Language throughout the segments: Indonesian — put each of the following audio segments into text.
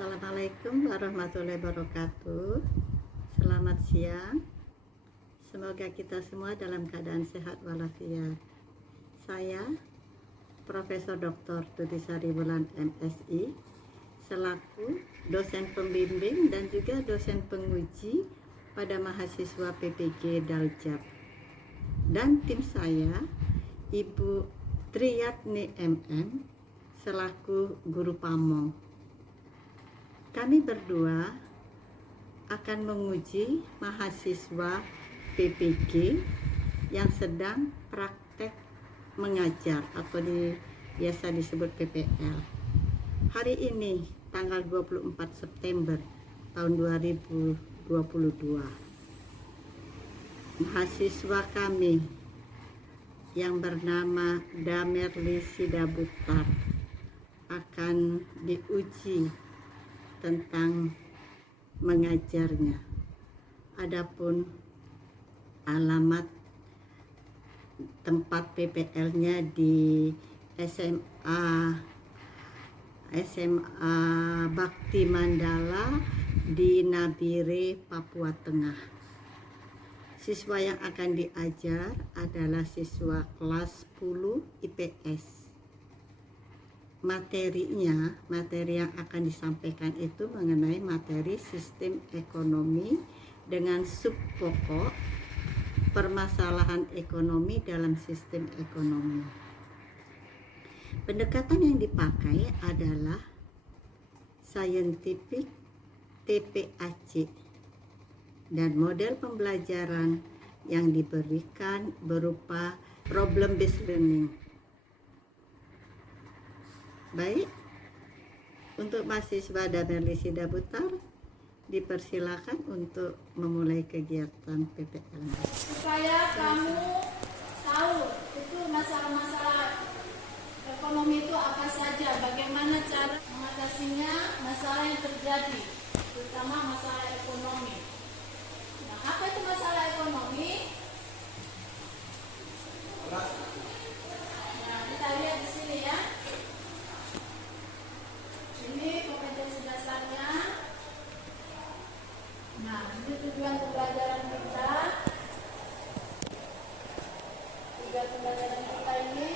Assalamualaikum warahmatullahi wabarakatuh. Selamat siang. Semoga kita semua dalam keadaan sehat walafiat. Saya Profesor Dr. Tutisari Wulan MSI selaku dosen pembimbing dan juga dosen penguji pada mahasiswa PPG Daljab. Dan tim saya Ibu Triyatni MM selaku guru pamong. Kami berdua akan menguji mahasiswa PPG yang sedang praktek mengajar atau biasa disebut PPL. Hari ini tanggal 24 September tahun 2022. Mahasiswa kami yang bernama Damerli Sidabutar akan diuji tentang mengajarnya. Adapun alamat tempat PPL-nya di SMA Bakti Mandala di Nabire, Papua Tengah. Siswa yang akan diajar adalah siswa kelas 10 IPS. Materi yang akan disampaikan itu mengenai materi sistem ekonomi dengan subpokok permasalahan ekonomi dalam sistem ekonomi. Pendekatan yang dipakai adalah scientific TPAC dan model pembelajaran yang diberikan berupa problem based learning. Baik, untuk mahasiswa Damerli Sidabutar dipersilakan untuk memulai kegiatan PPL. Supaya kamu tahu itu masalah-masalah ekonomi itu apa saja, bagaimana cara mengatasinya, masalah yang terjadi, terutama masalah ekonomi. Nah, apa itu masalah ekonomi? Nah, kita lihat di sini ya. Ini kompetensi dasarnya. Nah, ini tujuan pembelajaran kita. Tujuan pembelajaran kita ini.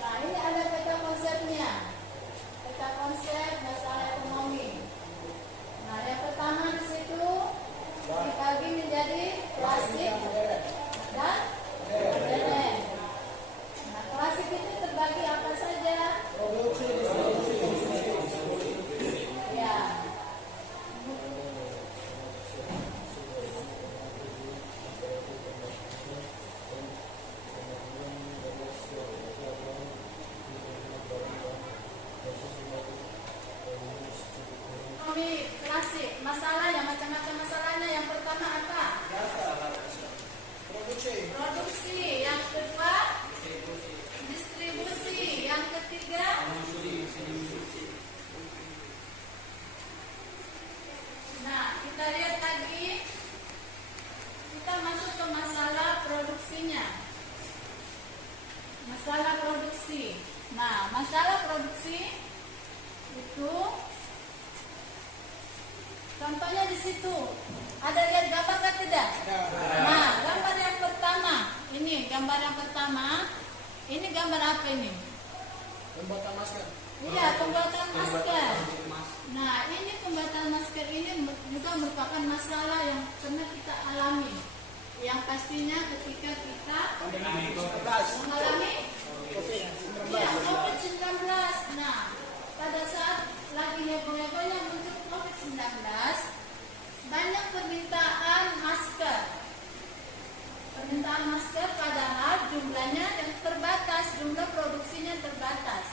Nah, ini ada peta konsepnya. Peta konsep masalah ekonomi. Nah, yang pertama di situ dibagi menjadi klasik dan modern. Nah, klasik itu terbagi apa saja? Ya. Ekonomi klasik, masalahnya macam-macam masalahnya. Yang pertama apa? Produksi. Yang kedua distribusi. Yang ketiga nah, kita lihat lagi. Kita masuk ke masalah produksinya. Masalah produksi. Nah, masalah produksi itu contohnya di situ. Ada lihat gambar kan tidak? Nah, gambar yang pertama. Ini gambar yang pertama. Ini gambar apa ini? Pembuatan masker. Iya, pembuatan masker. Nah, ini pembuatan masker ini juga merupakan masalah yang pernah kita alami. Yang pastinya ketika kita mengalami COVID-19. Nah, pada saat lagi heboh-hebohnya muncul COVID-19, banyak permintaan masker. Permintaan masker padahal jumlahnya yang terbatas, jumlah produksinya terbatas.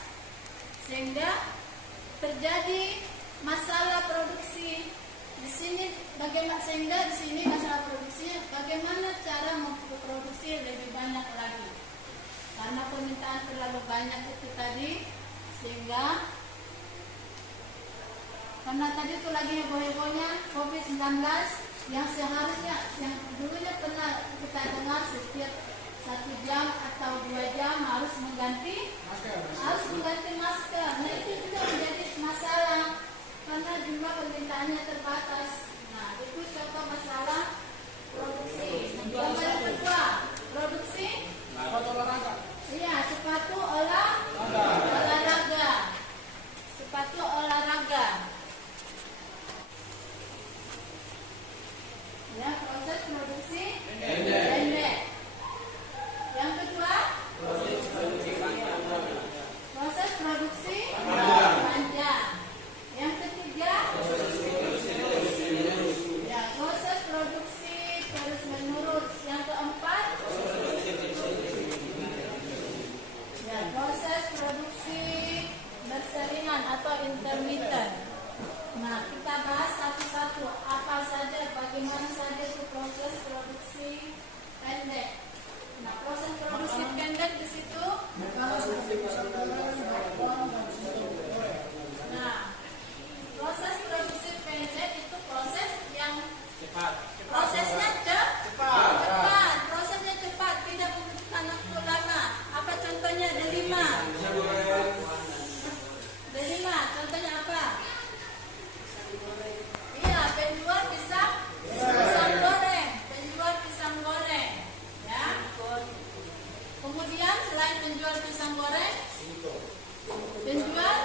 Sehingga terjadi masalah produksi di sini. Sehingga di sini masalah produksinya bagaimana cara memproduksi lebih banyak lagi. Karena permintaan terlalu banyak itu tadi, sehingga karena tadi itu lagi heboh-hebohnya COVID-19 yang seharusnya yang dulunya pernah kita dengar setiap 1 jam atau 2 jam harus mengganti masker. Nah itu juga menjadi masalah karena jumlah permintaannya terbatas. Nah itu contoh masalah produksi. Gambar yang kedua, produksi Sepatu olahraga. iya sepatu olahraga. Sepatu olahraga. Ya, proses produksi pendek. Yang kedua, proses produksi panjang. Yang ketiga, ya, proses produksi terus menerus. Yang keempat, ya, proses produksi berseringan atau intermittent. Nah, kita bahas satu-satu apa saja, bagaimana saja itu proses produksi pendek. Nah, proses produksi pendek di situ. Nah, proses produksi pendek itu proses yang prosesnya cepat. Prosesnya cepat, tidak membutuhkan waktu lama. Apa contohnya? Delima. Contohnya apa? Iya, penjual pisang goreng. Ya. Kemudian selain penjual pisang goreng, penjual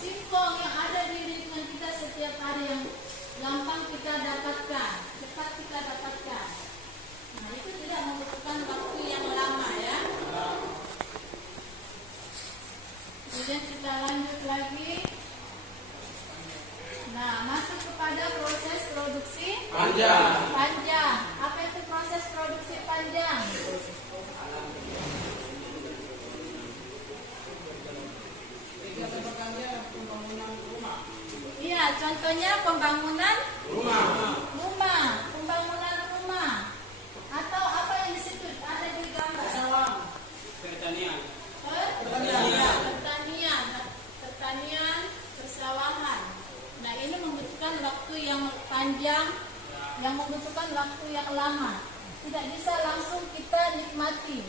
singkong yang ada di lingkungan kita setiap hari yang gampang kita dapatkan, cepat kita dapatkan. Nah, itu tidak membutuhkan waktu yang lama ya. Kemudian kita lanjut lagi. Nah, masuk kepada proses produksi panjang. Apa itu proses produksi panjang? Iya, contohnya pembangunan rumah. Pembangunan rumah. Atau apa yang di situ ada di gambar? Pertanian, persawahan. Nah, ini membutuhkan waktu yang panjang, yang membutuhkan waktu yang lama. Tidak bisa langsung kita nikmati,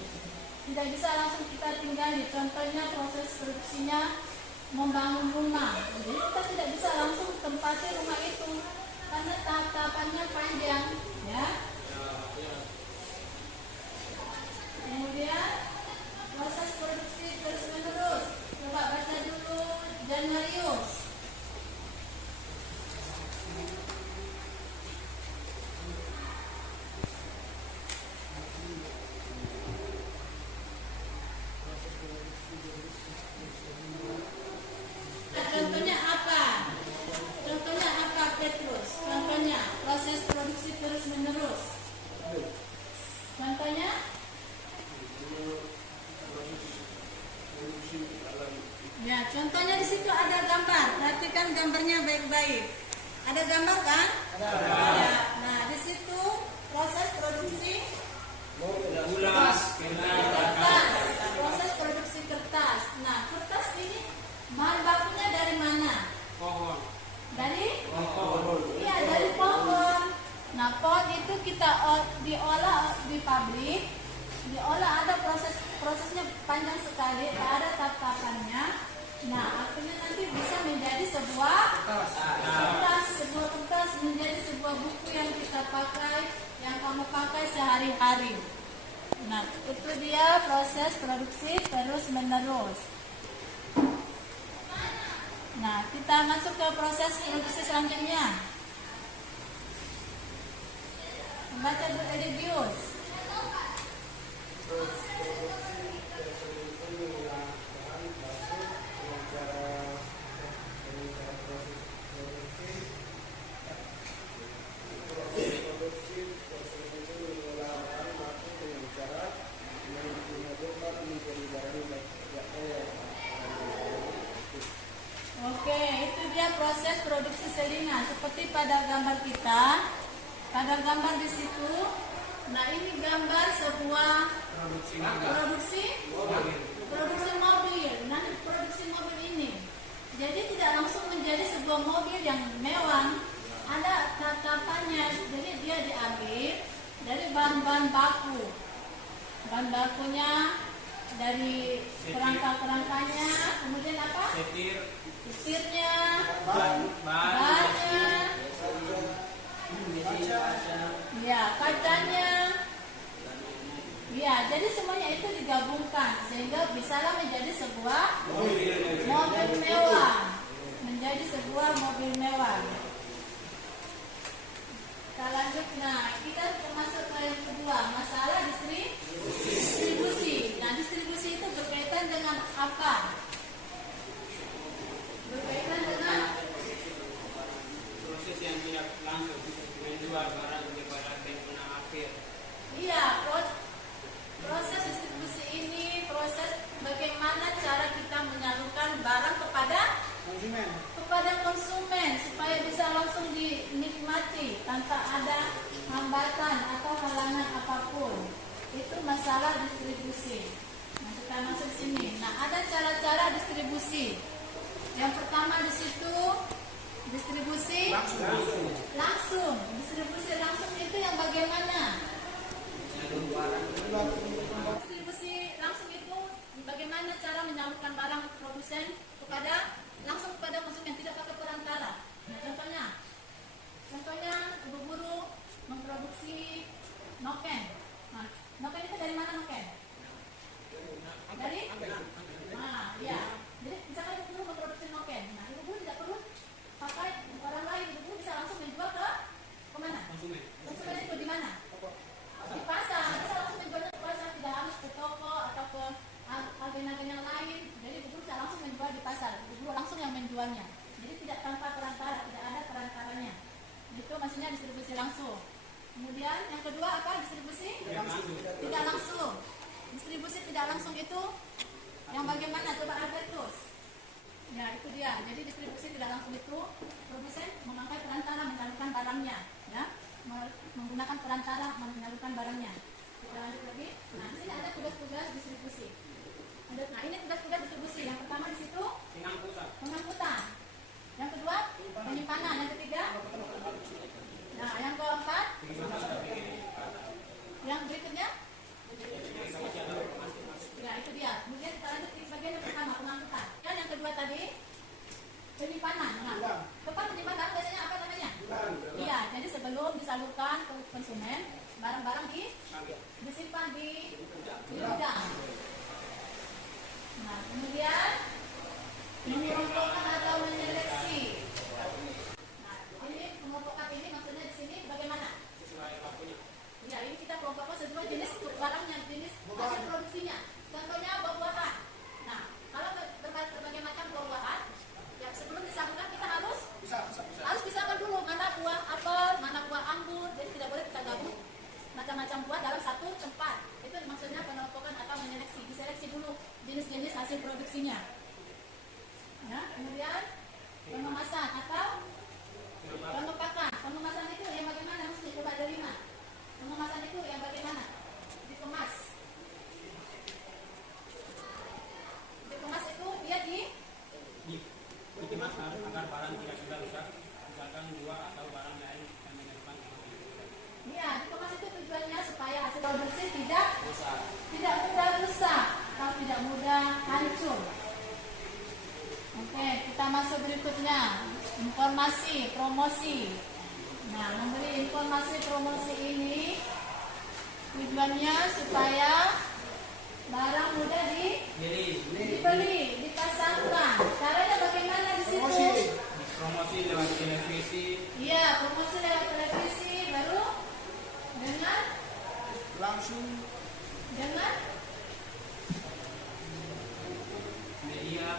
tidak bisa langsung kita tinggali. Contohnya proses produksinya membangun rumah. Jadi kita tidak bisa langsung tempati rumah itu karena tahapannya panjang, ya. Kemudian proses produksi terus menerus. Coba baca dulu Janarius. Contohnya apa Petrus? Contohnya proses produksi terus menerus. Contohnya? Ya, contohnya di situ ada gambar. Perhatikan gambarnya baik-baik. Ada gambar kan? Ya. Nah, di situ proses produksi kertas. Proses produksi kertas. Nah, kertas ini bahan bakunya dari mana? Pohon. Dari? Iya, dari pohon. Nah, pohon itu kita diolah di pabrik. Diolah ada prosesnya panjang sekali, ada tahapannya. Nah, akhirnya nanti bisa menjadi sebuah kertas, menjadi sebuah buku yang kita pakai, yang kamu pakai sehari-hari. Nah, itu dia proses produksi terus menerus. Nah, kita masuk ke proses produksi selanjutnya. Membaca dulu Edibius. Oke, itu dia proses produksi selingan. Seperti pada gambar kita, pada gambar di situ. Nah, ini gambar sebuah produksi mobil. Nah, produksi mobil ini. Jadi tidak langsung menjadi sebuah mobil yang mewah. Ada tatapannya. Jadi dia diambil dari bahan-bahan baku. bahan bakunya, dari kerangka-kerangkanya, kemudian apa? Setirnya, bahannya, ya kacanya, ya jadi semuanya itu digabungkan sehingga bisalah menjadi sebuah mobil mewah, menjadi sebuah mobil mewah. Kita lanjut, nah kita masuk ke yang kedua, masalah distribusi. Nah distribusi itu berkaitan dengan apa? Berkaitan dengan proses yang tidak langsung menjual barang kepada pengguna akhir. Iya, proses distribusi ini proses bagaimana cara kita menyalurkan barang kepada konsumen supaya bisa langsung dinikmati tanpa ada hambatan atau halangan apapun. Itu masalah distribusi. Nah, kita masuk sini. Nah, ada cara-cara distribusi. Yang pertama di situ distribusi langsung. Distribusi langsung itu yang bagaimana? Distribusi langsung itu bagaimana cara menyalurkan barang produsen langsung kepada konsumen, tidak pakai perantara. Nah, contohnya buru-buru memproduksi noken. Nah, noken itu dari mana noken? Dari? Nah, ya. Jadi misalkan ibu-guru memproduksi noken. Nah, ibu-guru tidak perlu pakai orang lain. Ibu-guru bisa langsung menjual ke mana? Konsumen itu di mana? Di pasar. Bisa langsung menjualnya ke pasar, tidak harus ke toko atau ke agen-agen yang lain. Jadi ibu-guru bisa langsung menjual di pasar. Ibu-guru langsung yang menjualnya. Jadi tidak tanpa perantara, tidak ada perantaranya. Itu maksudnya distribusi langsung. Kemudian yang kedua apa? Distribusi tidak langsung. Distribusi tidak langsung itu yang bagaimana? Coba Albertus. Ya itu dia. Jadi distribusi tidak langsung itu produsen memakai perantara menyalurkan barangnya, ya, menggunakan perantara menyalurkan barangnya. Kita lanjut lagi. Nah di sini ada tugas-tugas distribusi. Nah ini tugas-tugas distribusi. Yang pertama di situ pengangkutan. Yang kedua penyimpanan. Yang ketiga. Nah yang keempat. Yang berikutnya. Ya itu dia. Kemudian kita lanjut di bagian yang pertama pengangkutan. Dan yang kedua tadi penyimpanan. Nah, tempat penyimpanan biasanya apa namanya? Iya. Jadi sebelum disalurkan ke konsumen, barang-barang disimpan di gudang. Nah kemudian mengelompokkan atau menyeleksi. Nah ini pengelompokan ini maksudnya di sini bagaimana? Ya ini kita kelompokkan sesuai jenis barangnya, jenis hasil produksinya. Contohnya buah-buahan. Nah kalau berbagai macam buah-buahan, ya sebelum disalurkan kita harus pisahkan dulu mana buah apel, mana buah anggur. Jadi tidak boleh kita gabung macam-macam buah dalam satu tempat. Itu maksudnya pengelompokan atau menyeleksi. Diseleksi dulu jenis-jenis hasil produksinya. Ya, kemudian pengemasan atau pengepakan. Pengemasan itu yang bagaimana? Mesti coba ada 5. Pengemasan itu yang bagaimana? Dikemas. Dikemas itu dia dikemas agar barang tidak sudah rusak, misalkan dua atau barang lain yang menyebabkan kemungkinan. Iya, dikemas itu tujuannya supaya hasil produksi tidak mudah rusak atau tidak mudah hancur. Oke, kita masuk berikutnya. Informasi, promosi. Nah, memberi informasi promosi ini tujuannya supaya barang mudah dibeli, dipasarkan. Caranya bagaimana di situ? Promosi lewat televisi. Iya, promosi lewat televisi, baru dengan Media.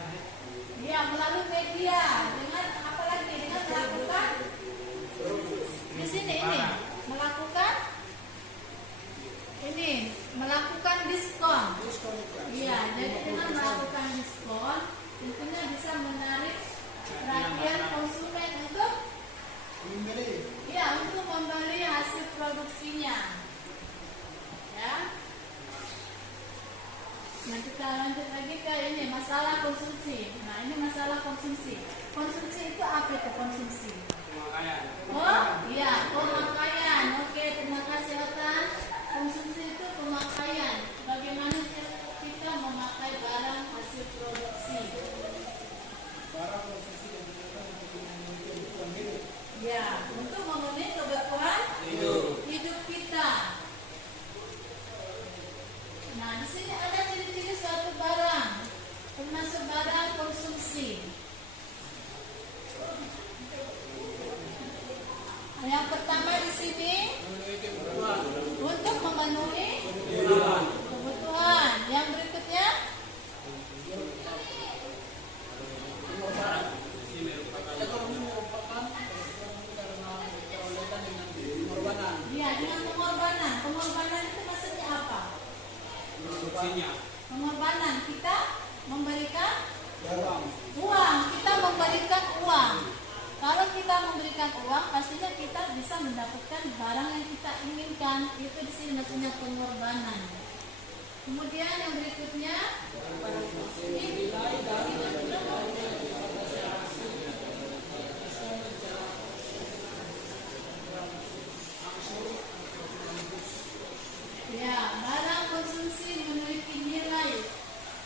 ya melalui media, dengan apa lagi? Dengan melakukan di sini ini melakukan diskon. Iya, jadi dengan melakukan diskon tentunya bisa menarik perhatian konsumen untuk membeli hasil produksinya. Ya. Nah kita lanjut lagi ke ini masalah konsumsi. Nah ini masalah konsumsi. Konsumsi itu apa itu konsumsi? Pemakaian. Oh iya pemakaian. Oke terima kasih Otan. Konsumsi itu pemakaian. Ya, untuk memenuhi kebutuhan hidup kita. Nah, di sini ada ciri-ciri suatu barang, termasuk barang konsumsi. Yang pertama di sini untuk memenuhi kebutuhan. Yang berikutnya ya, dengan pengorbanan. Pengorbanan itu maksudnya apa? Fungsinya Pengorbanan kita memberikan uang. Kita memberikan uang. Kalau kita memberikan uang, pastinya kita bisa mendapatkan barang yang kita inginkan. Itu di sini maksudnya pengorbanan. Kemudian yang berikutnya ini ya, barang konsumsi memiliki nilai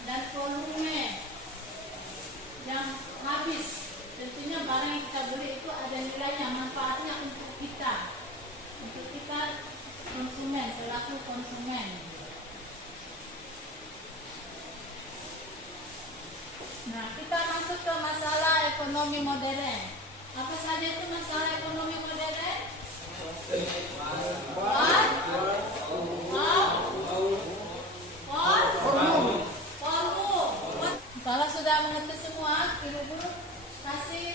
dan volume yang habis. Tentunya barang yang kita beli itu ada nilainya, manfaatnya untuk kita konsumen, selaku konsumen. Nah, kita masuk ke masalah ekonomi modern. Apa saja itu masalah ekonomi modern? Kalau sudah mengerti semua, guru-guru kasih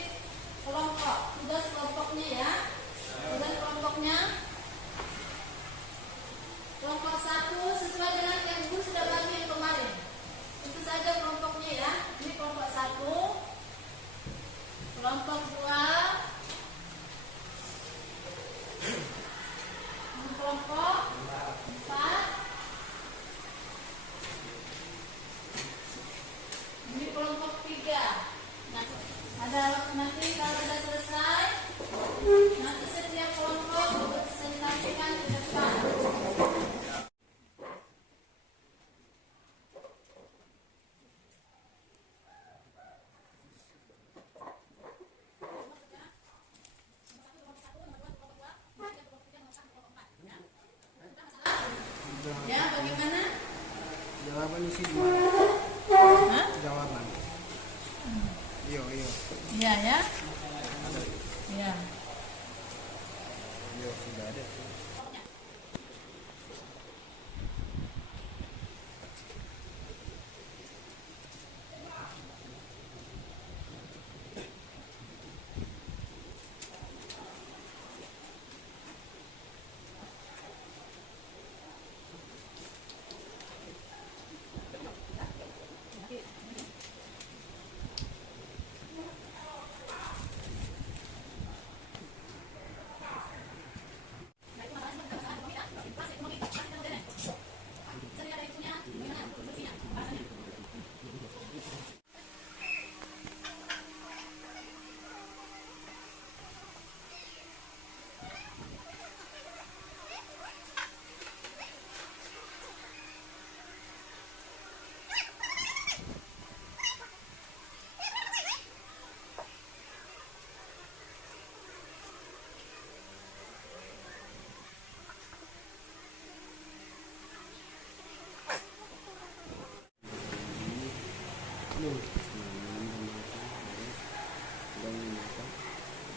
kelompok, tugas kelompoknya ya. Tugas kelompoknya kelompok 1 sesuai dengan yang ibu sudah bagi yang kemarin. Itu saja kelompoknya ya. Ini kelompok 1, kelompok 2, kelompok 4, ini kelompok 3. Nah, ada nanti kalau sudah selesai, nanti setiap kelompok presentasikan ke depan. Ya, bagaimana? Jawaban isi Hah? jawaban. Iya. Iya ya. Iya. Iya sudah ada.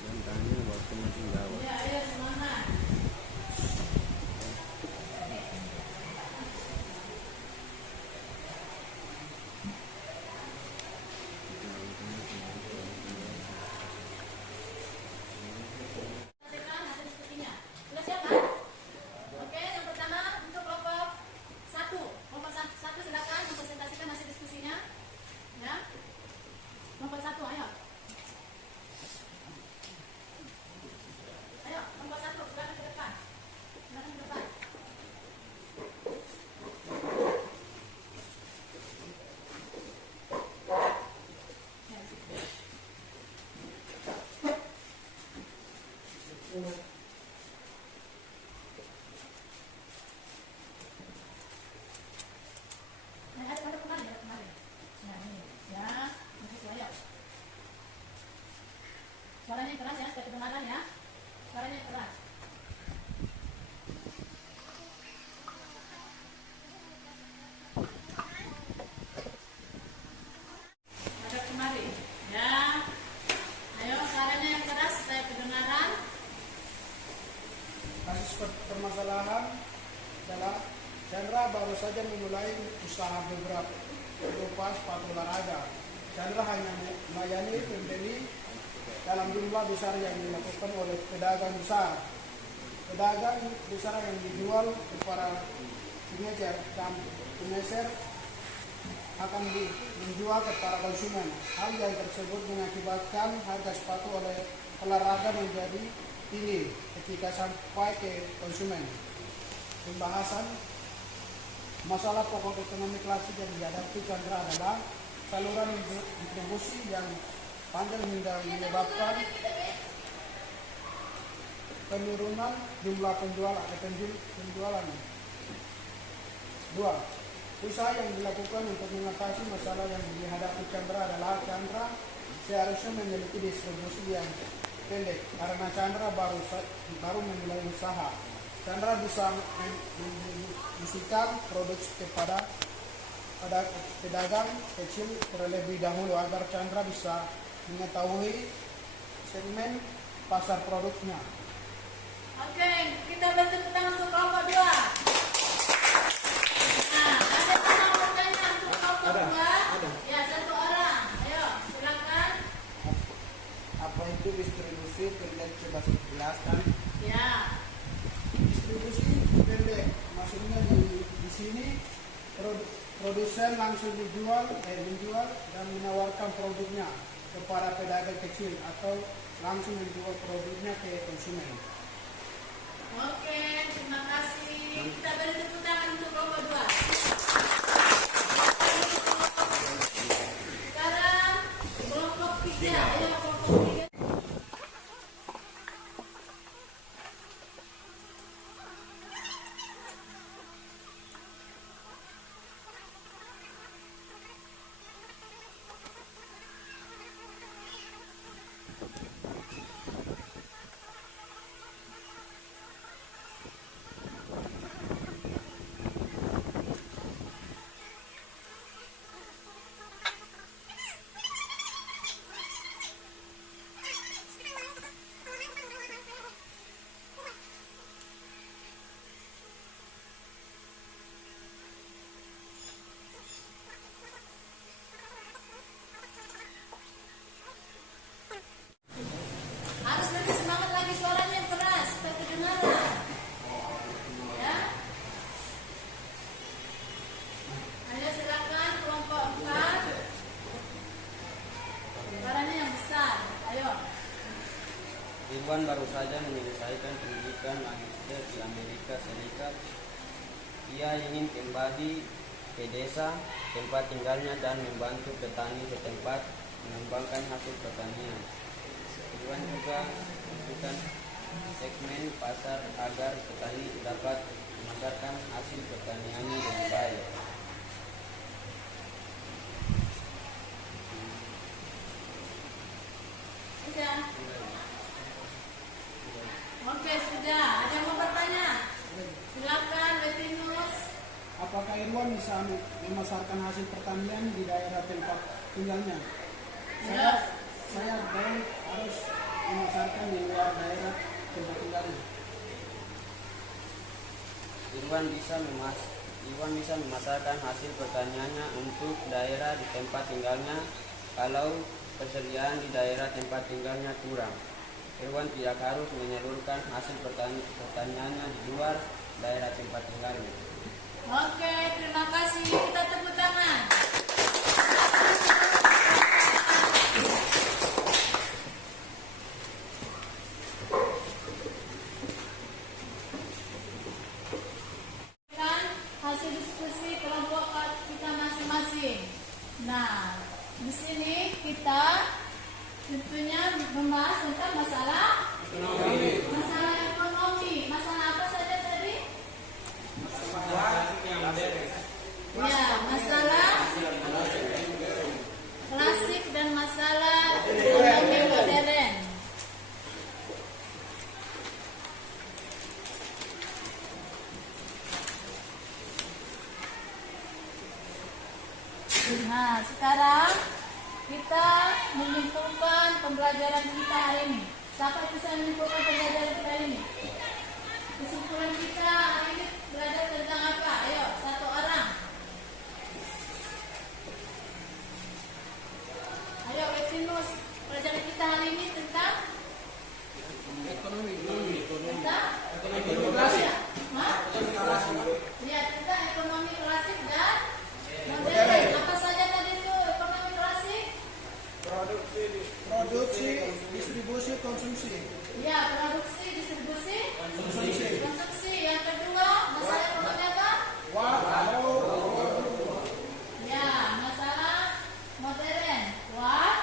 Dan tanya waktu masih jawab. Ya, ayo semangat. Selesaikan hasil diskusinya. Sudah siap kan? Oke, yang pertama untuk kelompok 1. Kelompok 1 silakan mempresentasikan hasil diskusinya. Ya. Kelompok 1, ayo. Ayo, kelompok 1, silakan ke depan. Silakan ke depan. Nah, ada kemarin, ada kemarin. Nah, ini. Ya, masuk ayo. Suaranya keras ya, supaya kedengaran ya. Suaranya keras. Ada kemari. Ya. Ayo suaranya yang keras supaya kedengaran. Kasus permasalahan adalah Chandra baru saja memulai usaha berupa sepatu olahraga. Chandra hanya melayani pembeli dalam jumlah besar yang dilakukan oleh pedagang besar. Pedagang besar yang dijual kepada teenager akan dijual kepada konsumen. Hal yang tersebut mengakibatkan harga sepatu olahraga menjadi tinggi ketika sampai ke konsumen. Pembahasan masalah pokok ekonomi klasik yang dihadapi Chandra adalah saluran distribusi yang panjang hingga menyebabkan penurunan jumlah penjualan. 2. Usaha yang dilakukan untuk mengatasi masalah yang dihadapi Chandra adalah Chandra seharusnya memiliki distribusi yang pendek karena Chandra baru memulai usaha. Chandra bisa mendistribusikan produk kepada pedagang kecil terlebih dahulu agar Chandra bisa mengetahui segmen pasar produknya. Oke, kita bantu tangan untuk kelompok 2. Nah, ada yang mau bertanya untuk kelompok 2? Ada. Ya, 1 orang. Ayo, silakan. Apa itu distribusi pendek? Coba jelaskan. Ya. Distribusi pendek maksudnya di sini produsen langsung menjual dan menawarkan produknya kepada pedagang kecil atau langsung menjual produknya ke konsumen. Oke, terima kasih. Kita beri tepuk tangan untuk kelompok 2. Sekarang kelompok 3. Ayo kelompok 3. Harus lebih semangat lagi, suaranya yang keras, supaya kedengaran. Ya. Ayo silakan kelompok 4. Suaranya yang besar. Ayo. Irwan baru saja menyelesaikan pendidikan magister di Amerika Serikat. Ia ingin kembali ke desa tempat tinggalnya dan membantu petani setempat mengembangkan hasil pertanian. Irwan juga menentukan segmen pasar agar petani dapat memasarkan hasil pertaniannya dengan baik. Sudah. Oke, sudah. Ada yang mau bertanya? Silakan, Betinus. Apakah Irwan bisa memasarkan hasil pertanian di daerah tempat tinggalnya? Saya harus memasarkan di luar daerah tempat tinggalnya. Irwan bisa memasarkan hasil pertaniannya untuk daerah di tempat tinggalnya kalau persediaan di daerah tempat tinggalnya kurang. Irwan tidak harus menyalurkan hasil pertaniannya di luar daerah tempat tinggalnya. Oke, terima kasih. Kita tepuk tangan. Hasil diskusi kelompok kita masing-masing. Nah, di sini kita tentunya membahas tentang masalah ekonomi. Masalah apa saja tadi? Ya, masalah sekarang kita menyimpulkan pembelajaran kita hari ini. Siapa bisa menyimpulkan pembelajaran kita hari ini? Kesimpulan kita hari ini belajar tentang apa? Ayo, satu orang. Ayo, Etinus. Pelajaran kita hari ini tentang Ekonomi. tentang Ekonomi klasik. Hah? Ya, tentang ekonomi klasik dan modern. Apa saja tadi itu ekonomi klasik? Produksi, distribusi, konsumsi. Ya, produksi, distribusi, Konsumsi. konsumsi. Yang kedua, masalah ekonomi apa? Ya, masalah modern. What?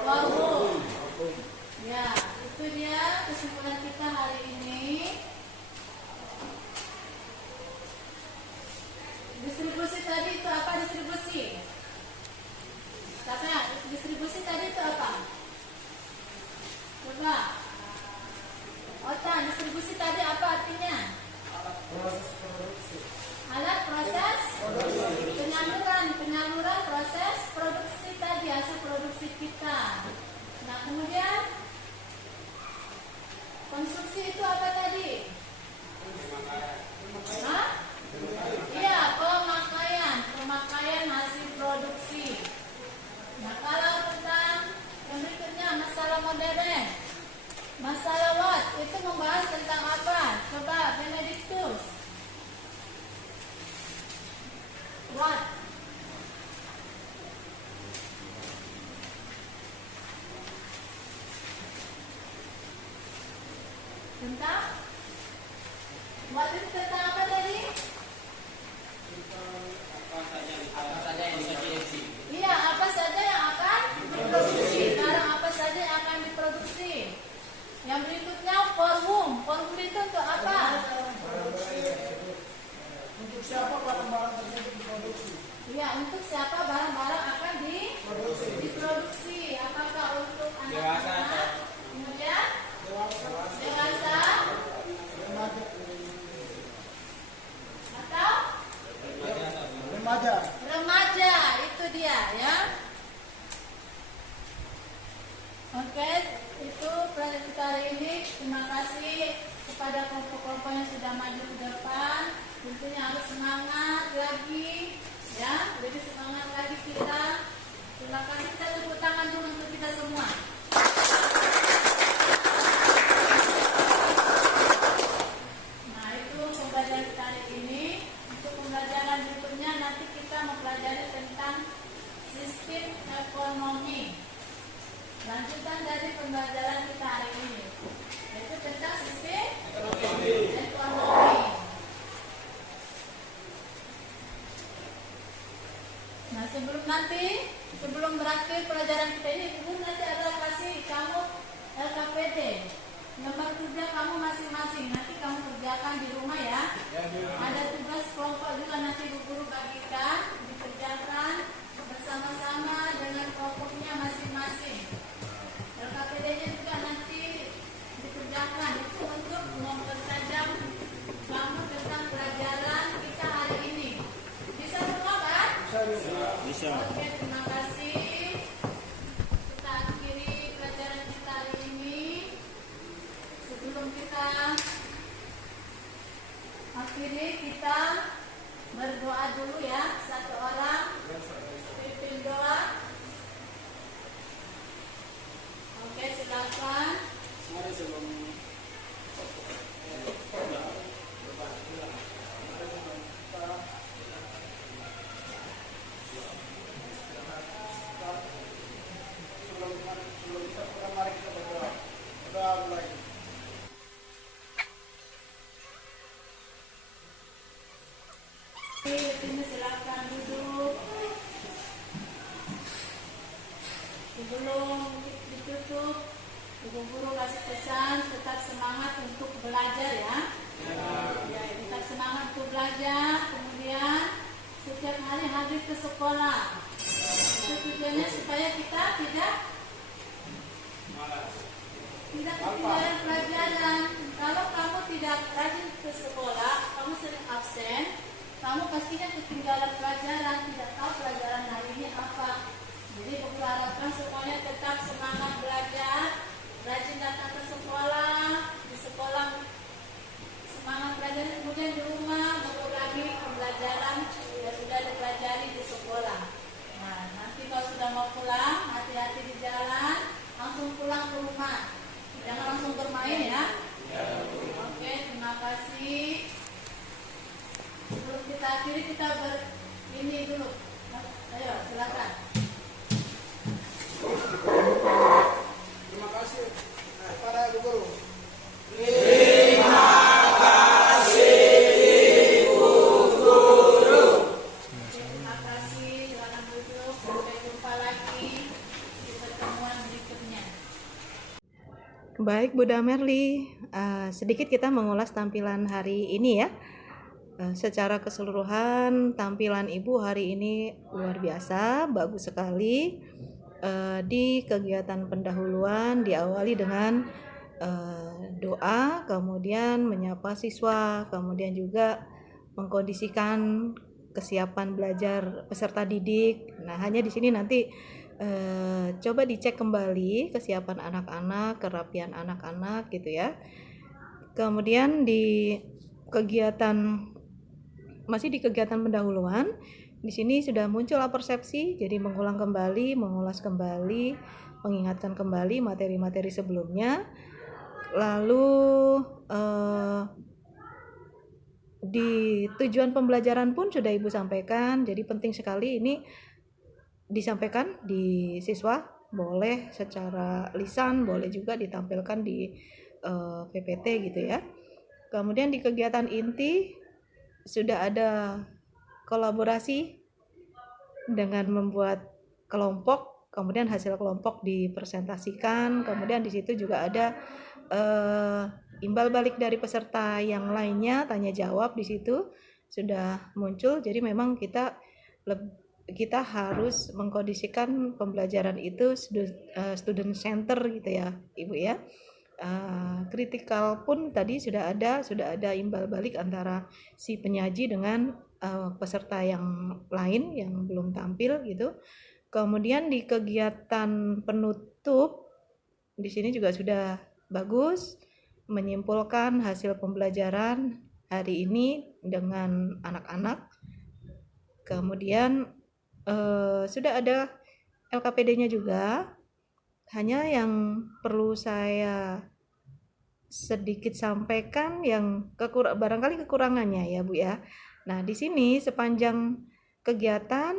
Warung. Ya, itu dia kesimpulan kita hari ini. Distribusi tadi itu apa distribusi? Kakak, distribusi tadi itu apa? Coba. Otan, distribusi tadi apa artinya? Alat proses penyaluran proses produksi tadi, hasil produksi kita. Nah, kemudian konsumsi itu apa tadi? Hah? Iya, pemakaian hasil produksi. Nah, kalau tentang yang berikutnya masalah modern, masalah what? Itu membahas tentang apa? Coba Benedictus. What? Tentang? What itu tentang apa tadi? Iya, apa saja yang akan diproduksi. Sekarang apa saja yang akan diproduksi. Yang berikutnya for whom. For whom itu untuk apa? Untuk siapa barang-barang tersebut diproduksi? Iya, untuk siapa barang-barang akan diproduksi. Apakah untuk anak-anak? Kemudian dewasa atau remaja, itu dia ya. Oke, itu pelajaran kita hari ini. Terima kasih kepada kelompok-kelompok yang sudah maju ke depan. Tentunya harus semangat lagi ya, lebih semangat lagi kita. Terima kasih, kita tepuk tangan dulu untuk kita semua. Nah, itu pembelajaran kita hari ini. Untuk pembelajaran berikutnya nanti kita mempelajari tentang sistem ekonomi. Lanjutan dari pembelajaran kita hari ini, yaitu tentang sistem ekonomi. Nah, sebelum berakhir pelajaran kita ini, Ibu nanti ada kasih kamu LKPD. Nomor kerja kamu masing-masing. Nanti kamu kerjakan di rumah ya. Ada tugas kelompok juga nanti Bu Guru bagikan, dikerjakan bersama-sama dengan kelompoknya masing-masing. LKPD-nya juga nanti dikerjakan. Itu untuk mempertajam kamu tentang pelajaran kita hari ini. Bisa semua kan? Bisa. Oke, terima kasih. Kita akhiri pelajaran kita hari ini. Sebelum kita akhiri, kita berdoa dulu ya. Satu orang pimpin doa. Oke, silakan. Mari sebelum kita mari kita berdoa. Berdoa mulai. Ini silakan duduk. Sebelum ditutup, Ibu Guru kasih pesan tetap semangat untuk belajar ya. Ya, tetap semangat untuk belajar. Kemudian setiap hari hadir ke sekolah. Itu tujuannya supaya kita tidak ketinggalan pelajaran. Kalau kamu tidak rajin ke sekolah, kamu sering absen, kamu pastinya ketinggalan pelajaran, tidak tahu pelajaran hari ini apa. Jadi Ibu harapkan semuanya tetap semangat belajar, rajin datang ke sekolah, di sekolah semangat belajar, kemudian di rumah mengulangi pembelajaran yang sudah dipelajari di sekolah. Nah, nanti kalau sudah mau pulang, hati-hati di jalan, langsung pulang ke rumah. Jangan langsung bermain ya. Oke, terima kasih. Sebelum kita akhiri, kita ini dulu. Ayo, silakan. Terima kasih para Ibu Guru. Terima kasih. Silakan duduk. Sampai jumpa lagi di pertemuan berikutnya. Baik, Bu Damerli, sedikit kita mengulas tampilan hari ini ya. Secara keseluruhan tampilan Ibu hari ini luar biasa, bagus sekali. Di kegiatan pendahuluan diawali dengan doa, kemudian menyapa siswa, kemudian juga mengkondisikan kesiapan belajar peserta didik. Nah, hanya di sini nanti coba dicek kembali kesiapan anak-anak, kerapian anak-anak gitu ya. Kemudian masih di kegiatan pendahuluan, di sini sudah muncullah persepsi, jadi mengulang kembali, mengulas kembali, mengingatkan kembali materi-materi sebelumnya. Lalu di tujuan pembelajaran pun sudah Ibu sampaikan, jadi penting sekali ini disampaikan di siswa, boleh secara lisan, boleh juga ditampilkan di PPT gitu ya. Kemudian di kegiatan inti sudah ada kolaborasi dengan membuat kelompok, kemudian hasil kelompok dipresentasikan, kemudian di situ juga ada imbal balik dari peserta yang lainnya, tanya jawab di situ sudah muncul. Jadi memang kita harus mengkondisikan pembelajaran itu student center gitu ya Ibu ya. Kritikal pun tadi sudah ada imbal balik antara si penyaji dengan peserta yang lain yang belum tampil gitu. Kemudian di kegiatan penutup di sini juga sudah bagus menyimpulkan hasil pembelajaran hari ini dengan anak-anak. Kemudian sudah ada LKPD-nya juga. Hanya yang perlu saya sedikit sampaikan yang barangkali kekurangannya ya Bu ya. Nah, di sini sepanjang kegiatan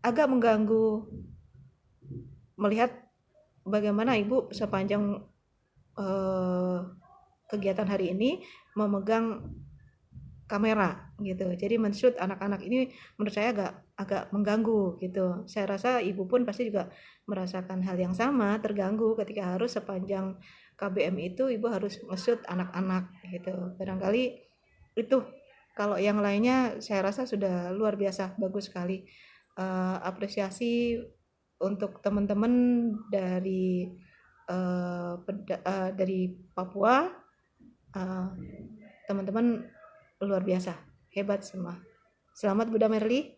agak mengganggu melihat bagaimana Ibu sepanjang kegiatan hari ini memegang kamera gitu. Jadi men-shoot anak-anak ini menurut saya agak mengganggu gitu. Saya rasa Ibu pun pasti juga merasakan hal yang sama, terganggu ketika harus sepanjang KBM itu Ibu harus nge-shoot anak-anak gitu. Barangkali itu, kalau yang lainnya saya rasa sudah luar biasa, bagus sekali. Apresiasi untuk teman-teman dari Papua, teman-teman luar biasa, hebat semua. Selamat Bu Damerli.